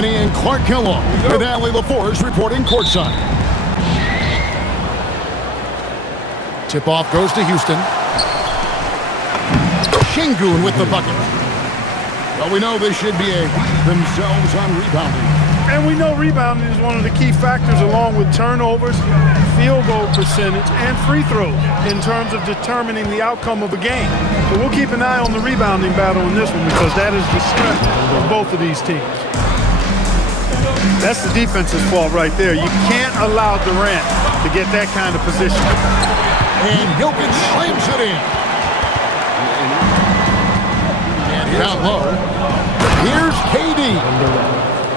Anthony and Clark Kellogg with Allie LaForce reporting courtside. Tip-off goes to Houston. Şengün with the bucket. Well, we know they should be themselves on rebounding. And we know rebounding is one of the key factors along with turnovers, field goal percentage, and free throws in terms of determining the outcome of a game. So we'll keep an eye on the rebounding battle in this one because that is the strength of both of these teams. That's the defense's fault right there. You can't allow Durant to get that kind of position. And Jokic slams it in. And down low. Here's KD.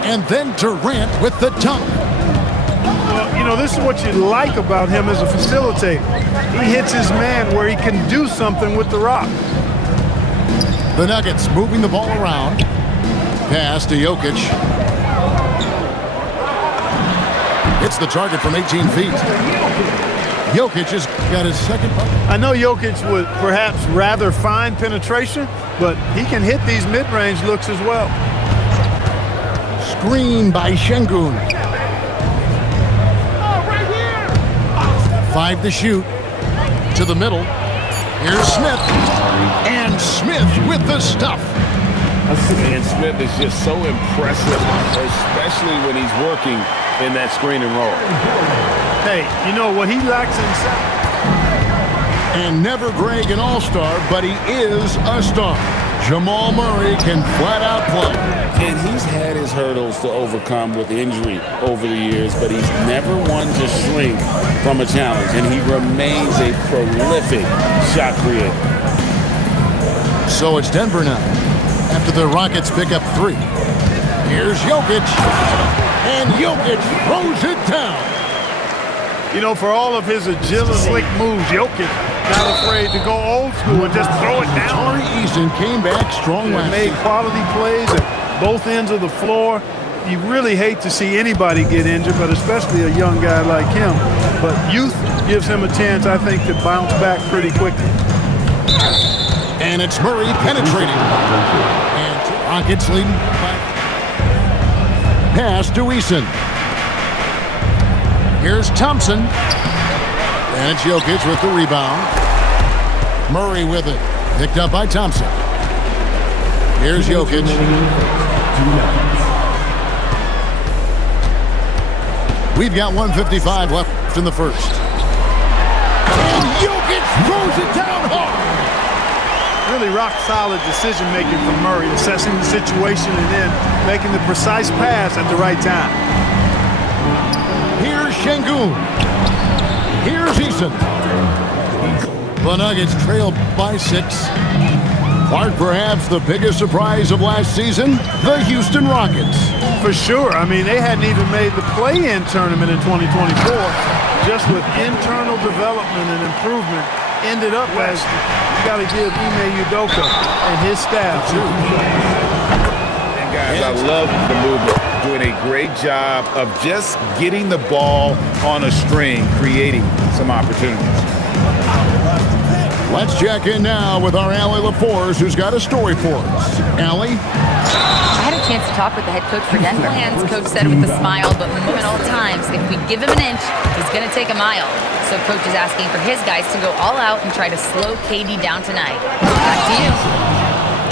And then Durant with the dunk. Well, you know, this is what you like about him as a facilitator. He hits his man where he can do something with the rock. The Nuggets moving the ball around. Pass to Jokic. Hits the target from 18 feet. Jokic has got his second bucket. I know Jokic would perhaps rather find penetration, but he can hit these mid-range looks as well. Screen by Şengün. 5 to shoot. To the middle. Here's Smith. And Smith with the stuff. And Smith is just so impressive, especially when he's working in that screen and roll. Hey, you know what he lacks inside. And never Greg an all-star, but he is a star. Jamal Murray can flat out play. And he's had his hurdles to overcome with injury over the years, but he's never one to shrink from a challenge, and he remains a prolific shot creator. So it's Denver now, after the Rockets pick up 3. Here's Jokic, and Jokic throws it down. You know, for all of his agility, slick moves, Jokic not afraid to go old school and just throw it down. Tari Eason came back strong last made season. quality plays at both ends of the floor. You really hate to see anybody get injured, but especially a young guy like him. But youth gives him a chance, I think, to bounce back pretty quickly. And it's Murray penetrating. And Rockets leading by. Pass to Eason. Here's Thompson. And it's Jokic with the rebound. Murray with it. Picked up by Thompson. Here's Jokic. We've got 1:55 left in the first. And Jokic throws it down hard. Really rock-solid decision-making from Murray, assessing the situation and then making the precise pass at the right time. Here's Şengün. Here's Eason. The Nuggets trailed by 6. Clark, perhaps the biggest surprise of last season, the Houston Rockets. For sure. I mean, they hadn't even made the play-in tournament in 2024. Just with internal development and improvement, ended up as you got to give Ime Udoka and his staff too. And guys, I love the movement. Doing a great job of just getting the ball on a string, creating some opportunities. Let's check in now with our Allie LaForce, who's got a story for us. Allie? I had a chance to talk with the head coach for Denver. Plans, coach said with a smile, but at all times, if we give him an inch, he's going to take a mile. So coach is asking for his guys to go all out and try to slow KD down tonight. Back to you.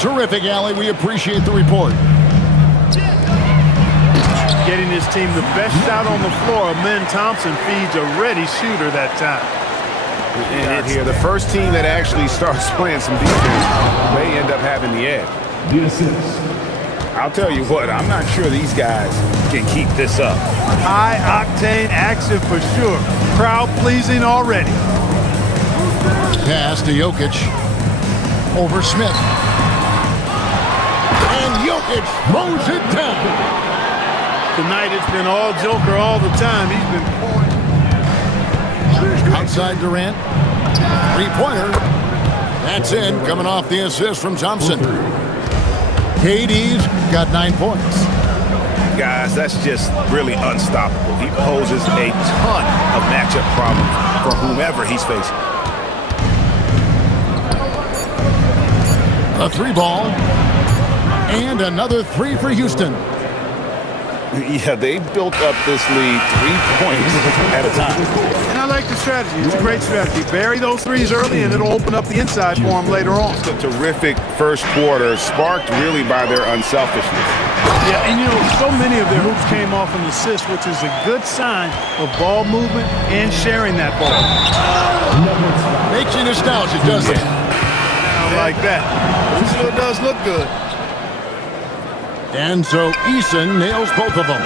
Terrific, Allie. We appreciate the report. Getting his team the best shot on the floor. Amen Thompson feeds a ready shooter that time. And here, the first team that actually starts playing some defense may end up having the edge. I'll tell you what, I'm not sure these guys can keep this up. High-octane action for sure. Crowd-pleasing already. Pass to Jokic. Over Smith. And Jokic throws it down. Tonight it's been all Joker all the time. He's been pouring. Outside Durant. Three-pointer. That's in, coming off the assist from Thompson. KD's got 9 points. Guys, that's just really unstoppable. He poses a ton of matchup problems for whomever he's facing. A 3 ball. And another 3 for Houston. Yeah, they built up this lead 3 points at a time. And I like the strategy. It's a great strategy. Bury those threes early, and it'll open up the inside for them later on. It's a terrific first quarter, sparked really by their unselfishness. Yeah, and so many of their hoops came off an assist, which is a good sign of ball movement and sharing that ball. Makes you nostalgic, doesn't it? I like that. It sure does look good. And so Eason nails both of them.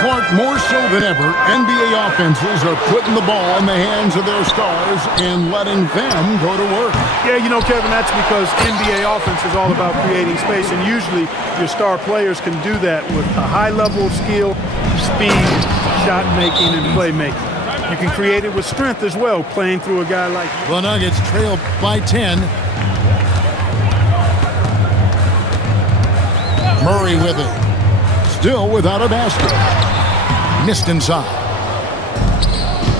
Clark, more so than ever, NBA offenses are putting the ball in the hands of their stars and letting them go to work. Yeah, Kevin, that's because NBA offense is all about creating space, and usually your star players can do that with a high level of skill, speed, shot making, and playmaking. You can create it with strength as well, playing through a guy like The Nuggets trail by 10. Murray with it. Still without a basket. Missed inside.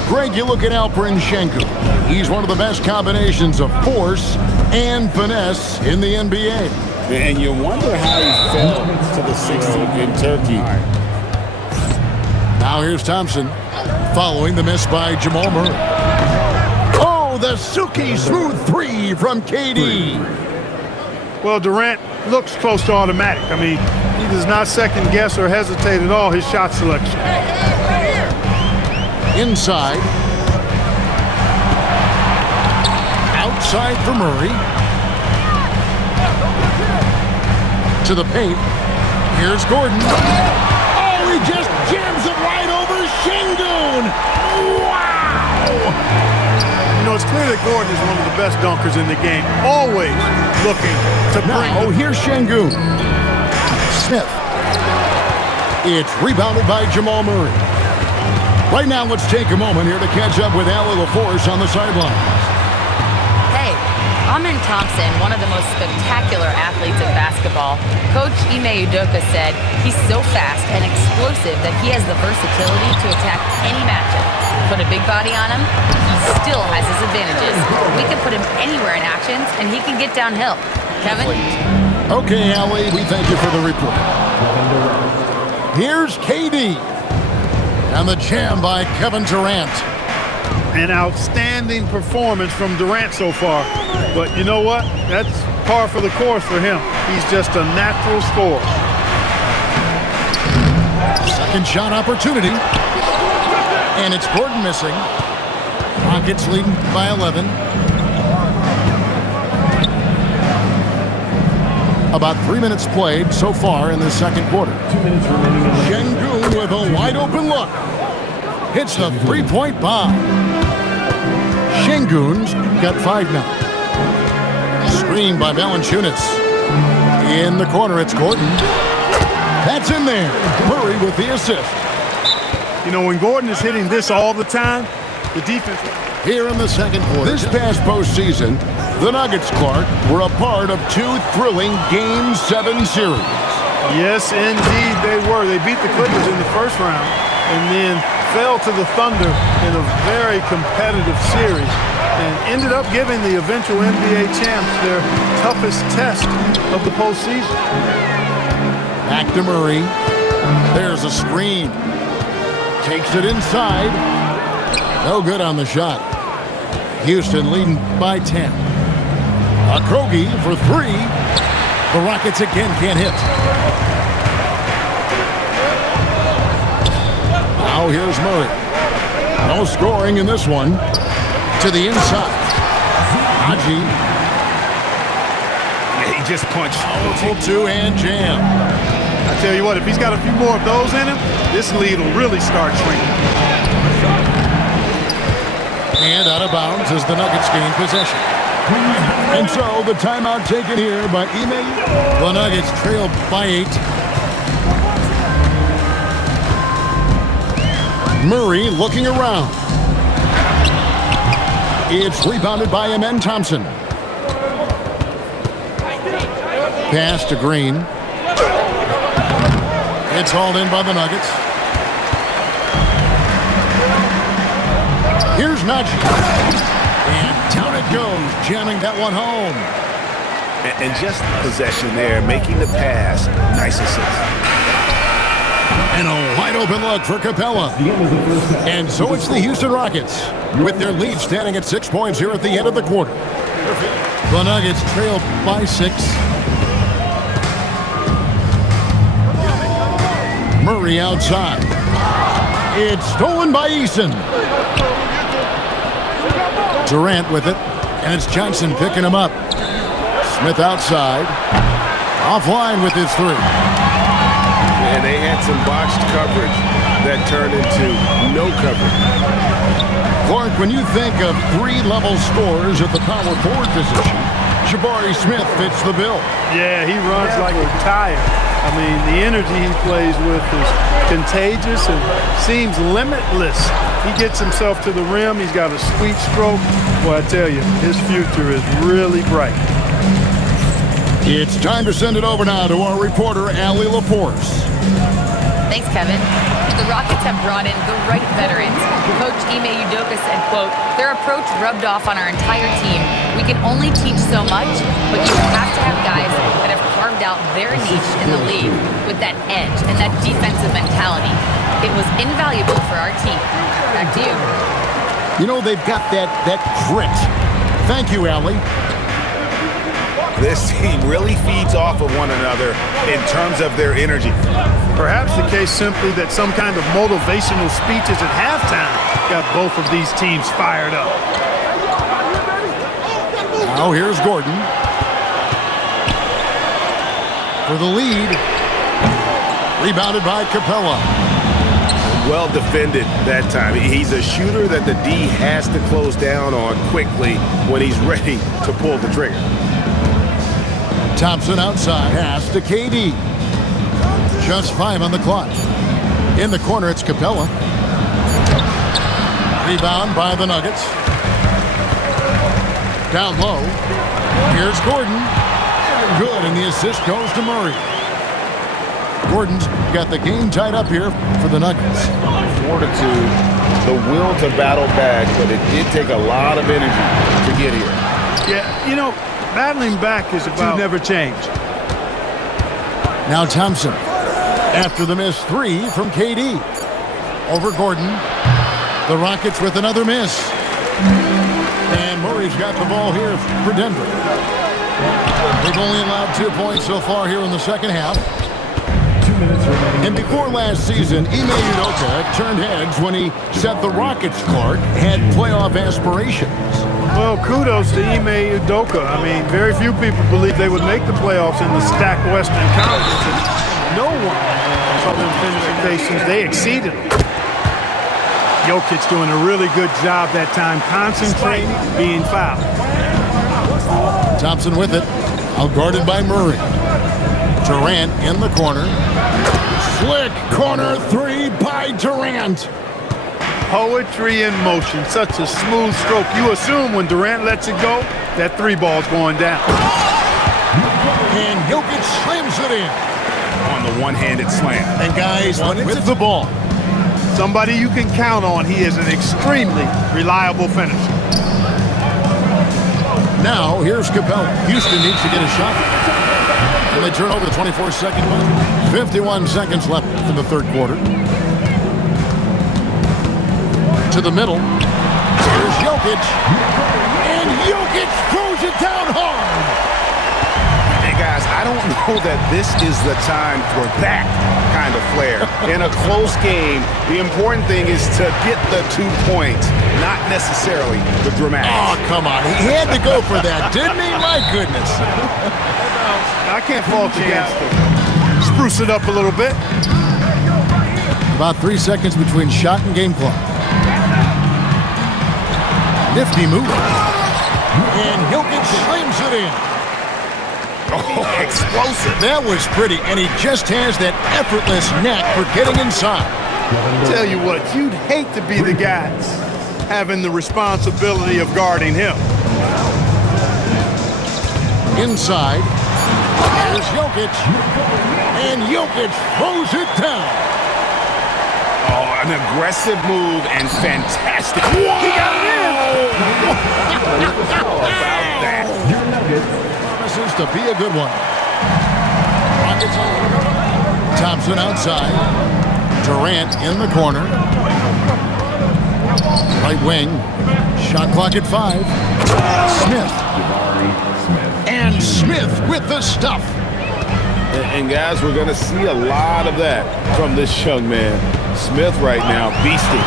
Greg, you look at Alperen Sengun. He's one of the best combinations of force and finesse in the NBA. And you wonder how he fell to the 16th in Turkey. Now here's Thompson, following the miss by Jamal Murray. Oh, the silky smooth three from KD. Well, Durant looks close to automatic. I mean, he does not second guess or hesitate at all his shot selection. Inside. Outside for Murray. To the paint. Here's Gordon. Oh, he just jams it right over Sengun. Wow! It's clear that Gordon is one of the best dunkers in the game, always looking to bring. Now, here's Sengun. Smith. It's rebounded by Jamal Murray. Right now, let's take a moment here to catch up with Allie LaForce on the sidelines. Hey, Amen Thompson, one of the most spectacular athletes in basketball. Coach Ime Udoka said he's so fast and explosive that he has the versatility to attack any matchup. Put a big body on him, he still has his advantages. We can put him anywhere in actions, and he can get downhill. Kevin? Okay, Allie, we thank you for the report. Here's KD. And the jam by Kevin Durant. An outstanding performance from Durant so far. But you know what? That's par for the course for him. He's just a natural scorer. Second shot opportunity. And it's Gordon missing. Rockets leading by 11. About 3 minutes played so far in the second quarter. 2 minutes remaining. Sengun with a wide open look. Hits the three-point bomb. Sengun's got 5 now. Screen by Valanciunas. In the corner, it's Gordon. That's in there. Murray with the assist. When Gordon is hitting this all the time, the defense... Here in the second quarter. This past postseason, the Nuggets, Clark, were a part of 2 thrilling Game 7 series. Yes, indeed, they were. They beat the Clippers in the first round and then fell to the Thunder in a very competitive series and ended up giving the eventual NBA champs their toughest test of the postseason. Back to Murray. There's a screen. Takes it inside. No good on the shot. Houston leading by 10. Okogie for 3. The Rockets again can't hit. Now here's Murray. No scoring in this one. To the inside. Haji. He just punched. Powerful two-hand jam. I tell you what, if he's got a few more of those in him, this lead will really start shrinking. And out of bounds as the Nuggets gain possession. And so the timeout taken here by Ime. The Nuggets trail by 8. Murray looking around. It's rebounded by Amen Thompson. Pass to Green. It's hauled in by the Nuggets. Here's Najee. And down it goes, jamming that one home. And just possession there, making the pass. Nice assist. And a wide open look for Capella. And so it's the Houston Rockets with their lead standing at 6 points here at the end of the quarter. The Nuggets trail by 6. Murray outside. It's stolen by Eason. Durant with it, and it's Johnson picking him up. Smith outside. Offline with his 3. And they had some botched coverage that turned into no coverage. Clark, when you think of 3-level scorers at the power forward position, Jabari Smith fits the bill. Yeah, he runs like a tire. I mean, the energy he plays with is contagious and seems limitless. He gets himself to the rim. He's got a sweet stroke. Boy, I tell you, his future is really bright. It's time to send it over now to our reporter, Allie LaForce. Thanks, Kevin. The Rockets have brought in the right veterans. Coach Ime Udoka said, quote, "Their approach rubbed off on our entire team. We can only teach so much, but you have to have guys that have carved out their niche in the league with that edge and that defensive mentality. It was invaluable for our team." Back to you. You know, they've got that grit. Thank you, Allie. This team really feeds off of one another in terms of their energy. Perhaps the case simply that some kind of motivational speeches at halftime got both of these teams fired up. Now here's Gordon. For the lead. Rebounded by Capella. Well defended that time. He's a shooter that the D has to close down on quickly when he's ready to pull the trigger. Thompson outside. Pass to KD. Just 5 on the clock. In the corner, it's Capella. Rebound by the Nuggets. Down low. Here's Gordon. Good, and the assist goes to Murray. Gordon's got the game tied up here for the Nuggets. Fortitude, the will to battle back, but it did take a lot of energy to get here. Yeah, you know, battling back is about never change. Now Thompson, after the missed 3 from KD. Over Gordon. The Rockets with another miss. And Murray's got the ball here for Denver. They've only allowed 2 points so far here in the second half. And before last season, Ime Udoka turned heads when he said the Rockets, Clark, had playoff aspirations. Well, kudos to Ime Udoka. I mean, very few people believe they would make the playoffs in the stacked Western Conference. And no one saw them finish expectations. They exceeded them. Jokic doing a really good job that time, concentrating, being fouled. Thompson with it, outguarded by Murray. Durant in the corner. Slick corner 3 by Durant. Poetry in motion, such a smooth stroke. You assume when Durant lets it go, that 3 ball's going down. And Jokic slams it in. On the one-handed slam. And guys, with the ball. Somebody you can count on. He is an extremely reliable finisher. Now, here's Capella. Houston needs to get a shot. And they turn over the 24-second mark. 51 seconds left in the third quarter. To the middle. Here's Jokic. And Jokic throws it down hard. Hey, guys, I don't know that this is the time for that kind of flair. In a close game, the important thing is to get the 2 points, not necessarily the dramatics. Oh, come on. He had to go for that, didn't he? My goodness. I can't fault you against it. Spruce it up a little bit. About 3 seconds between shot and game clock. Nifty move. And Jokic slams it in. Oh, explosive. That was pretty, and he just has that effortless knack for getting inside. Tell you what, you'd hate to be the guy having the responsibility of guarding him. Inside. Here's Jokic. And Jokic throws it down. Oh, an aggressive move and fantastic. Wow! He got it in. How about that? Promises to be a good one. Rockets on. Thompson outside. Durant in the corner. Right wing. Shot clock at 5. Smith. And Smith with the stuff. And guys, we're going to see a lot of that from this young man. Smith right now, beasting.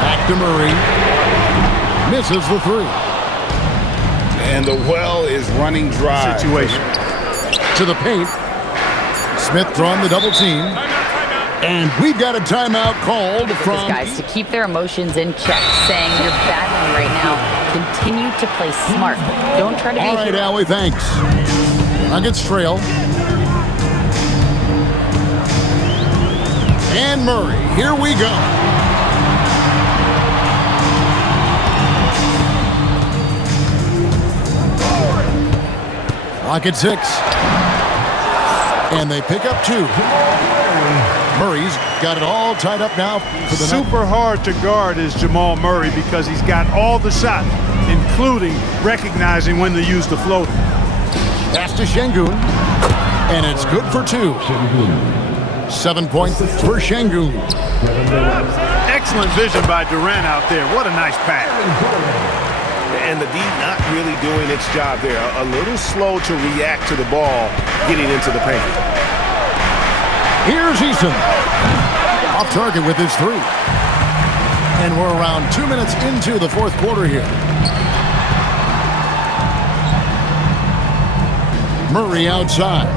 Back to Murray. Misses the 3. And the well is running dry. Situation. To the paint. Smith drawing the double team. And we've got a timeout called from... Guys, to keep their emotions in check, saying you're battling right now. Continue to play smart. Don't try to be... All right, Allie, thanks. Nuggets trail. And Murray, here we go. Clock at 6. And they pick up 2. Murray's got it all tied up now for the Super hard to guard is Jamal Murray because he's got all the shots, including recognizing when to use the floater. Pass to Şengün. And it's good for 2. 7 points for Şengün. Excellent vision by Durant out there. What a nice pass. And the D not really doing its job there. A little slow to react to the ball getting into the paint. Here's Eason. Off target with his 3. And we're around 2 minutes into the fourth quarter here. Murray outside.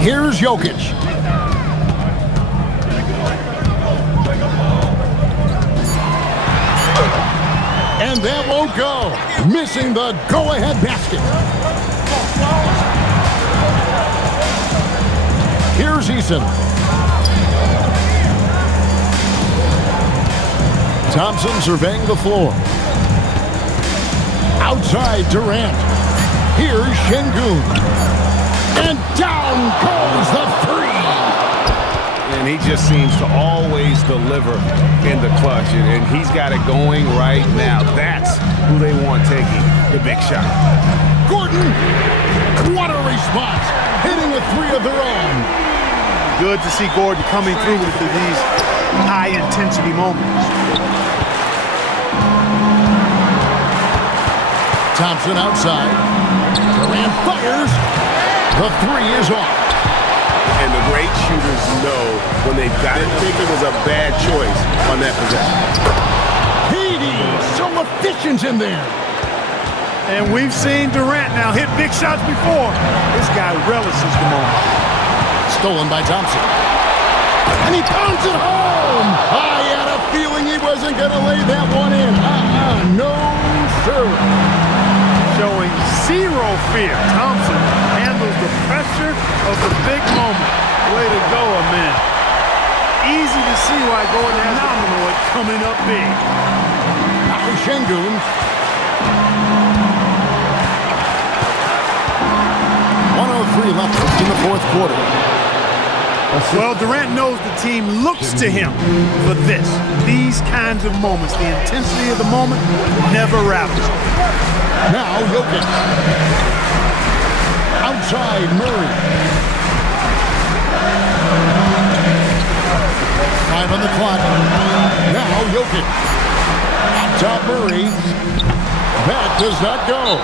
Here's Jokic. And that won't go. Missing the go-ahead basket. Here's Eason. Thompson surveying the floor. Outside Durant. Here's Şengün. And down goes the 3. And he just seems to always deliver in the clutch. And he's got it going right now. That's who they want taking the big shot. Gordon. What a response. Hitting a 3 of their own. Good to see Gordon coming through with these high-intensity moments. Thompson outside. Durant fires. The 3 is off. And the great shooters know when they've got it, think it was a bad choice on that possession. Haiti, so efficient in there. And we've seen Durant now hit big shots before. This guy relishes the moment. Stolen by Thompson. And he pounds it home. I had a feeling he wasn't going to lay that one in. No, sir. Showing zero fear. Thompson handles the pressure of the big moment. Way to go, Amin. Easy to see why Gordon has phenomenal coming up big. Şengün. 1:03 left in the fourth quarter. Well, Durant knows the team looks to him for this. These kinds of moments, the intensity of the moment never rattles. Now Jokic. Outside Murray. 5 on the clock. Now Jokic. Top Murray. That does not go.